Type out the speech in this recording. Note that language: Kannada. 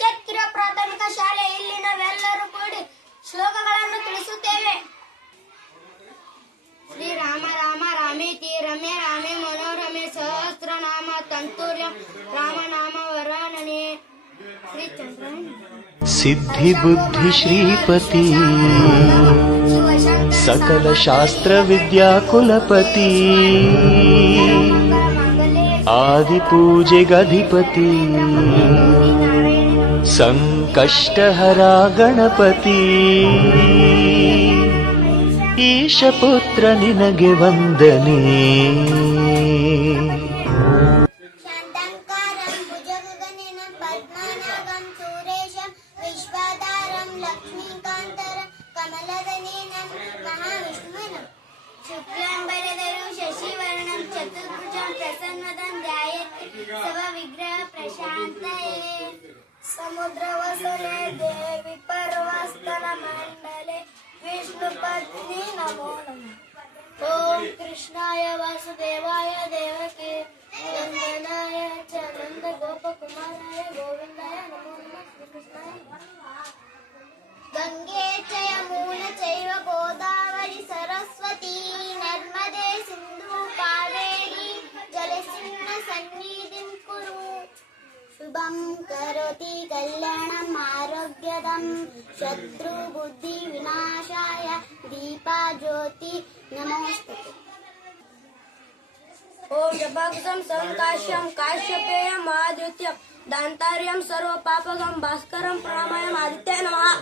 ಸಂಕೇತ್ ಪ್ರಾಥಮಿಕ ಶಾಲೆ. ಇಲ್ಲಿ ನಾವೆಲ್ಲರೂ ಕೂಡಿ ಶ್ಲೋಕಗಳನ್ನು ತಿಳಿಸುತ್ತೇವೆ. ಶ್ರೀ ರಾಮ ರಾಮ ರಾಮೇತಿ ರಮೆ ರಾಮೆ ಮನೋರಮೆ ಸಹಸ್ರನಾಮ ತಂತುರ್ಯಂ ರಾಮನಾಮ ವರಾನನೆ. ಶ್ರೀ ಚಂದ್ರ ಸಿದ್ಧಿ ಬುದ್ಧಿ ಶ್ರೀಪತಿ ಸಕಲ ಶಾಸ್ತ್ರ ವಿದ್ಯಾ ಕುಲಪತಿ ಆದಿ ಪೂಜೆಗಧಿಪತಿ ಸಂಕಷ್ಟಹರ ಗಣಪತಿ ಈಶಪುತ್ರ ನಿನಗೆ ವಂದನೆ. ಶಶಿವರ್ಣಂ ಚತುರ್ಭುಜಂ ಪ್ರಸನ್ನದಂ ಧ್ಯಾಯೇತ್ ಸರ್ವವಿಗ್ರಹ ಪ್ರಶಾಂತಯೇ. ಸಮುದ್ರವಸನೆ ದೇವಿ ಪರ್ವಸ್ತನ ಮಂಡಲೆ ವಿಷ್ಣುಪತ್ನಿ ನಮೋ ನಮಃ. ಓಂ ಕೃಷ್ಣಾಯ ವಾಸುದೇವಾಯ ದೇವಕಿ ನಂದನಾಯ ಚ ನಂದ ಗೋಪಕುಮಾರಾಯ ಗೋವಿಂದಾಯ ನಮೋ ನಮಃ. ಶ್ರೀಕೃಷ್ಣಾಯ ಗಂಗೆ ಚ ಯಮುನಾ ಚೈವ ಗೋದಾವರಿ ಸರಸ್ವತಿ ನರ್ಮದೆ ಸಿಂಧು ಕಾವೇರಿ ಜಲಸಿಂಹ ಸನ್ನಿಧಿಂ ಕುರು. ಶುಭಂ ಕರೋತಿ ಕಲ್ಯಾಣಂ ಆರೋಗ್ಯದಂ ಶತ್ರು ಬುದ್ಧಿ ವಿನಾಶಾಯ ದೀಪಾ ಜ್ಯೋತಿ ನಮೋಸ್ತುತೆ. ಓಂ ಜಪಾಕ್ಷಂ ಸಂಕಾಶ್ಯಂ ಕಾಶ್ಯಪೇಯಂ ಆದಿತ್ಯಂ ದಾಂತಾರ್ಯಂ ಸರ್ವ ಪಾಪಗಂ ಭಾಸ್ಕರಂ ಪ್ರಣಾಮಯಂ ಆದಿತ್ಯಾಯ ನಮಃ.